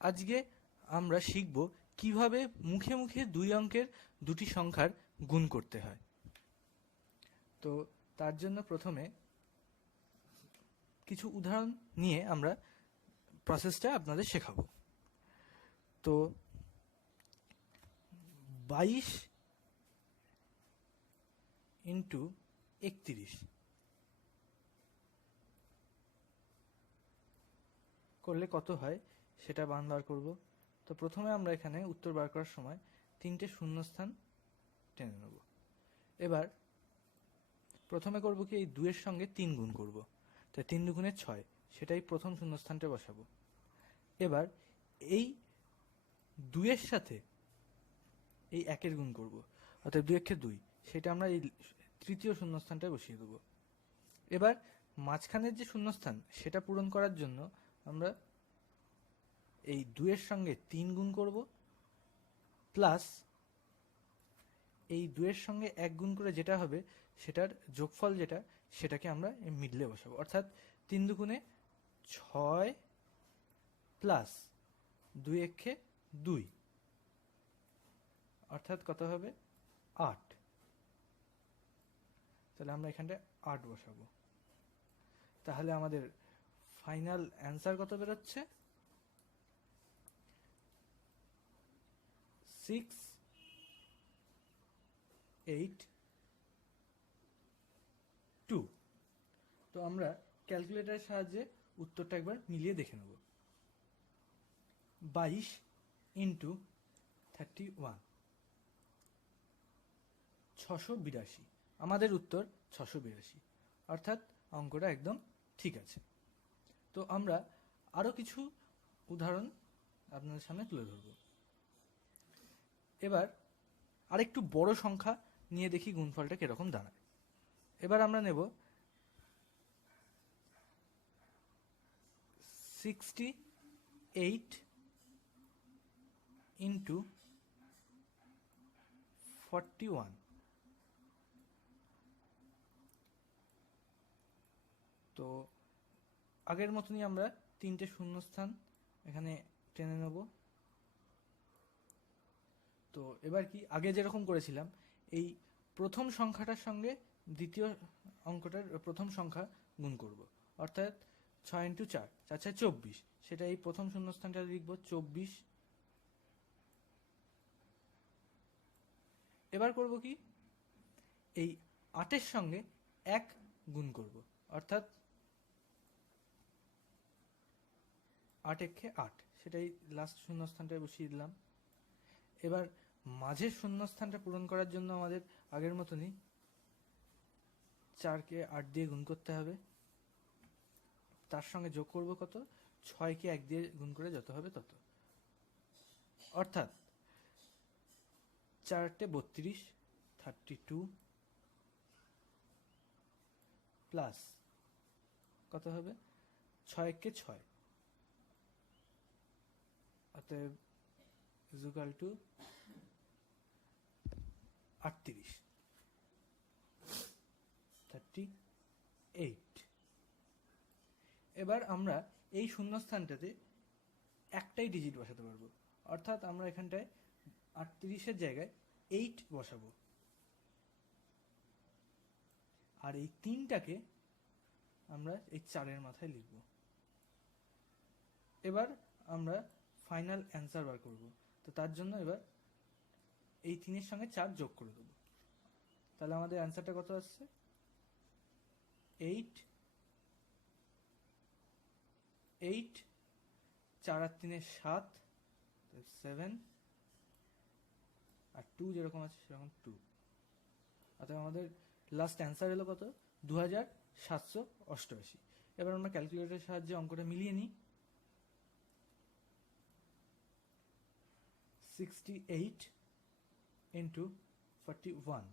আজকে আমরা শিখব কিভাবে মুখে মুখে দুই অঙ্কের দুটি সংখ্যার গুণ করতে হয়। তো তার জন্য প্রথমে কিছু উদাহরণ নিয়ে আমরা প্রসেসটা আপনাদের শেখাবো। তো 22 ইন্টু 31 করলে কত হয় সেটা মান বার করব। তো প্রথমে আমরা এখানে উত্তর বার করার সময় তিনটে শূন্যস্থান টেনে নেব। এবার প্রথমে করব কি, এই 2 এর সঙ্গে 3 গুণ করব। তাই 3 দুগুণে 6, সেটাই প্রথম শূন্যস্থানটা বসাবো। এবার এই 2 এর সাথে এই 1 এর গুণ করব, অর্থাৎ 2 একে 2, সেটা আমরা এই তৃতীয় শূন্যস্থানটায় বসিয়ে দেবো। এবার মাঝখানের যে শূন্যস্থান সেটা পূরণ করার জন্য আমরা এই 2 এর সঙ্গে 3 গুণ করব, প্লাস এই 2 এর সঙ্গে 1 গুণ করে যেটা হবে সেটার যোগফল যেটা, সেটাকে আমরা এই মিডলে বসাবো। অর্থাৎ 3 দুগুণে 6 প্লাস 2 একে 2, অর্থাৎ কত হবে 8। তাহলে আমরা এখানটায় 8 বসাবো। তাহলে আমাদের ফাইনাল অ্যান্সার কত বেরোচ্ছে? 6, 8, 2। তো আমরা ক্যালকুলেটরের সাহায্যে উত্তরটা একবার মিলিয়ে দেখে নেব। 22 ইন্টু 31, 682। আমাদের উত্তর 682, অর্থাৎ অঙ্কটা একদম ঠিক আছে। তো আমরা আরও কিছু উদাহরণ আপনাদের সামনে তুলে ধরব। এবার আরেকটু বড় সংখ্যা নিয়ে দেখি গুণফলটা কিরকম দাঁড়ায়। এবার আমরা নেব 68 ইন্টু 41। তো আগের মতনই আমরা তিনটে শূন্যস্থান এখানে টেনে নেব। তো এবার কি, আগে যেরকম করেছিলাম, এই প্রথম সংখ্যাটার সঙ্গে দ্বিতীয় অঙ্কটার প্রথম সংখ্যা গুণ করব। অর্থাৎ 6 ইন্টু 4, 4 4 24, সেটা এই প্রথম শূন্যস্থানটা লিখব 24। এবার করব কি, এই 8-এর সঙ্গে 1 গুণ করব, অর্থাৎ 8 একে 8, সেটাই লাস্ট শূন্যস্থানটায় বসিয়ে দিলাম। এবার মাঝের শূন্যস্থানটা পূরণ করার জন্য আমাদের আগের মতনই 4কে 8 দিয়ে গুণ করতে হবে। তার সঙ্গে যোগ করব কত, 6কে 1 দিয়ে গুণ করে যত হবে তত, অর্থাৎ 4 32, 32 প্লাস কত হবে 6কে 6, অতএব ইকুয়াল টু 38, 38। এবার আমরা এই শূন্যস্থানটাতে একটাই ডিজিট বসাতে পারবো, অর্থাৎ আমরা এখানটায় 38-এর জায়গায় 8 বসাবো, আর এই 3টাকে আমরা এই 4-এর মাথায় লিখব। এবার আমরা ফাইনাল অ্যান্সার বার করব। তো তার জন্য এবার এই 3-এর সঙ্গে 4 যোগ করে দেবো। তাহলে আমাদের অ্যান্সারটা কত আসছে, 8, 8, 4 আর 3 7, 7, আর 2 যেরকম আছে সেরকম 2। অর্থাৎ আমাদের লাস্ট অ্যান্সার এলো কত, 2788। এবার আমরা ক্যালকুলেটরের সাহায্যে অঙ্কটা মিলিয়ে নিই। 68 ইন্টু 41,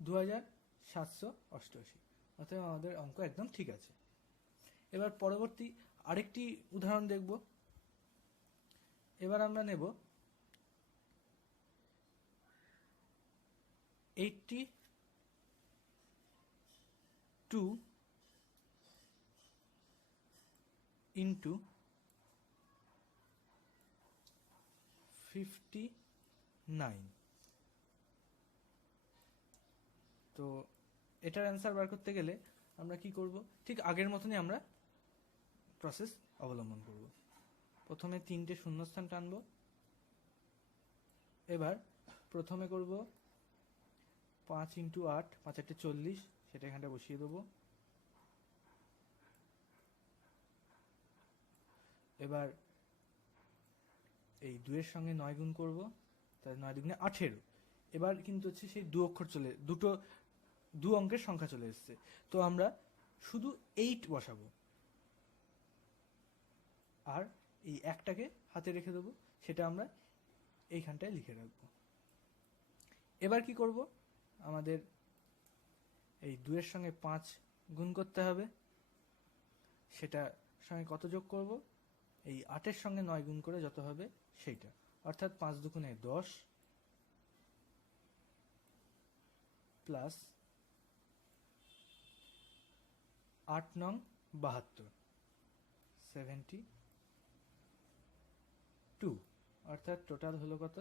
2788। অর্থাৎ আমাদের অঙ্ক একদম ঠিক আছে। এবার পরবর্তী আরেকটি উদাহরণ দেখব। এবার আমরা নেব 82 ইন্টু 59। তো এটার অ্যান্সার বার করতে গেলে আমরা কি করব, ঠিক আগের মতনই আমরা প্রসেস অবলম্বন করব। প্রথমে 3টে শূন্যস্থান টানব। এবার প্রথমে করব 5 × 8, 5 × 8 = 40, সেটা এখানটা বসিয়ে দেবো। এবার এই 2 এর সঙ্গে 9 গুণ করব, তাহলে 9 × 2 = 18। এবার কিন্তু হচ্ছে সেই দু অঙ্কের সংখ্যা চলে এসছে, তো আমরা শুধু 8 বসাবো আর এই একটাকে হাতে রেখে দেবো, সেটা আমরা এইখানটায় লিখে রাখবো। এবার কি করব, আমাদের এই 2 এর সঙ্গে 5 গুণ করতে হবে, সেটা সঙ্গে কত যোগ করব, এই 8 এর সঙ্গে 9 গুণ করে যত হবে সেইটা, অর্থাৎ 5 × 2 = 10 প্লাস 8 × 9 = 72, 72, অর্থাৎ টোটাল হলো কত,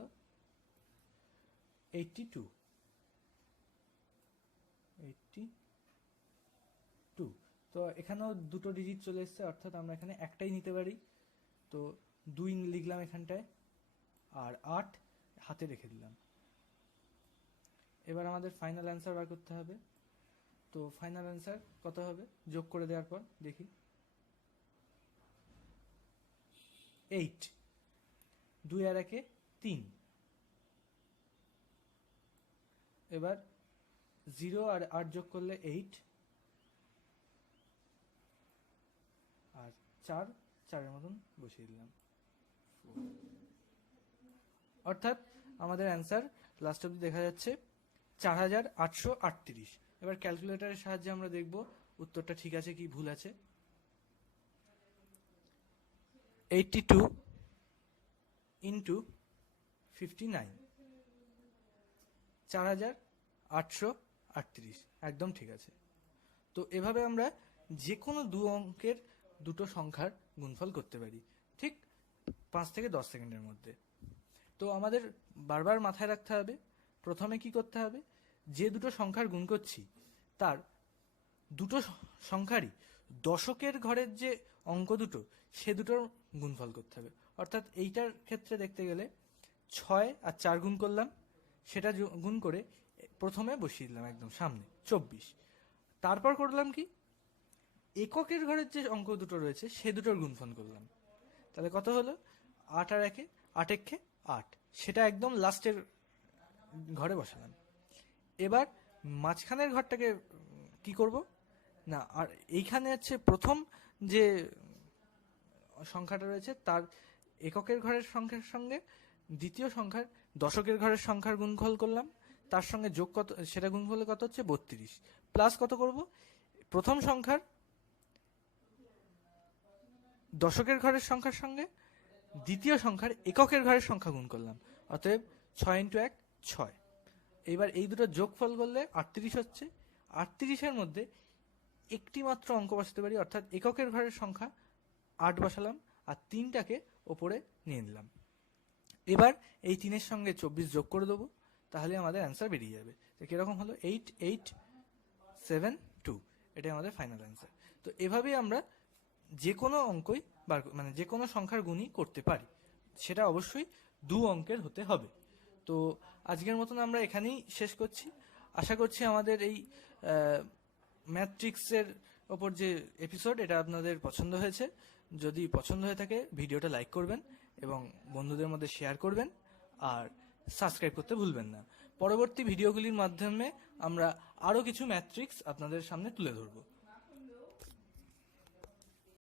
82। তো এখানেও দুটো ডিজিট চলে এসছে, অর্থাৎ আমরা এখানে একটাই নিতে পারি। তো 2 লিখলাম এখানটায়, আর 8 হাতে রেখে দিলাম। এবার আমাদের ফাইনাল অ্যান্সার বার করতে হবে। তো ফাইনাল অ্যান্সার কত হবে, যোগ করে দেওয়ার পর দেখি, 8, 2 আর 1 3। এবার 0 আর 8 যোগ করলে 8, আর 4 মতন বসিয়ে দিলাম। অর্থাৎ আমাদের অ্যান্সার লাস্ট অবধি দেখা যাচ্ছে 4838। এবার ক্যালকুলেটরের সাহায্যে আমরা দেখব উত্তরটা ঠিক আছে কি ভুল আছে। 82 × 59, 4838, একদম ঠিক আছে। তো এভাবে আমরা যে কোনো দুটো সংখ্যার গুণফল করতে পারি, ঠিক 5 থেকে 10 সেকেন্ডের মধ্যে। তো আমাদের বারবার মাথায় রাখতে হবে, প্রথমে কি করতে হবে, যে দুটো সংখ্যার গুণ করছি তার দুটো সংখ্যারই দশকের ঘরের যে অঙ্ক দুটো, সে দুটোর গুণফল করতে হবে। অর্থাৎ এইটার ক্ষেত্রে দেখতে গেলে 6 আর 4 গুণ করলাম, সেটা গুণ করে প্রথমে বসিয়ে দিলাম একদম সামনে 24। তারপর করলাম কি, এককের ঘরের যে অঙ্ক দুটো রয়েছে সে দুটোর গুণফল করলাম, তাহলে কত হলো, 8 আর 1 8 × 8, সেটা একদম লাস্টের ঘরে বসালাম। এবার মাঝখানের ঘরটাকে কি করব না, আর এইখানে হচ্ছে প্রথম যে সংখ্যাটা রয়েছে তার এককের ঘরের সংখ্যার সঙ্গে দ্বিতীয় সংখ্যার দশকের ঘরের সংখ্যার গুণফল করলাম, তার সঙ্গে যোগ কত, সেটা গুণফল কত হচ্ছে 32, প্লাস কত করব, প্রথম সংখ্যার দশকের ঘরের সংখ্যার সঙ্গে দ্বিতীয় সংখ্যার এককের ঘরের সংখ্যা গুণ করলাম, অতএব 6 × 1 6। এইবার এই দুটো যোগফল করলে 38 হচ্ছে। 38-এর মধ্যে একটি মাত্র অঙ্ক বসাতে পারি, অর্থাৎ এককের ঘরের সংখ্যা 8 বসালাম আর 3টাকে ওপরে নিয়ে নিলাম। এবার এই 3-এর সঙ্গে 24 যোগ করে দেবো, তাহলে আমাদের অ্যান্সার বেরিয়ে যাবে। তো কিরকম হলো, 8872, এটাই আমাদের ফাইনাল অ্যান্সার। তো এভাবেই আমরা যে কোনো অঙ্কই মানে যে কোনো সংখ্যার গুণই করতে পারি, সেটা অবশ্যই 2 অঙ্কের হতে হবে। তো আজকের মতন আমরা এখানেই শেষ করছি। আশা করছি আমাদের এই ম্যাট্রিক্সের ওপর যে এপিসোড, এটা আপনাদের পছন্দ হয়েছে। যদি পছন্দ হয়ে থাকে ভিডিওটা লাইক করবেন এবং বন্ধুদের মধ্যে শেয়ার করবেন, আর সাবস্ক্রাইব করতে ভুলবেন না। পরবর্তী ভিডিওগুলির মাধ্যমে আমরা আরও কিছু ম্যাট্রিক্স আপনাদের সামনে তুলে ধরব।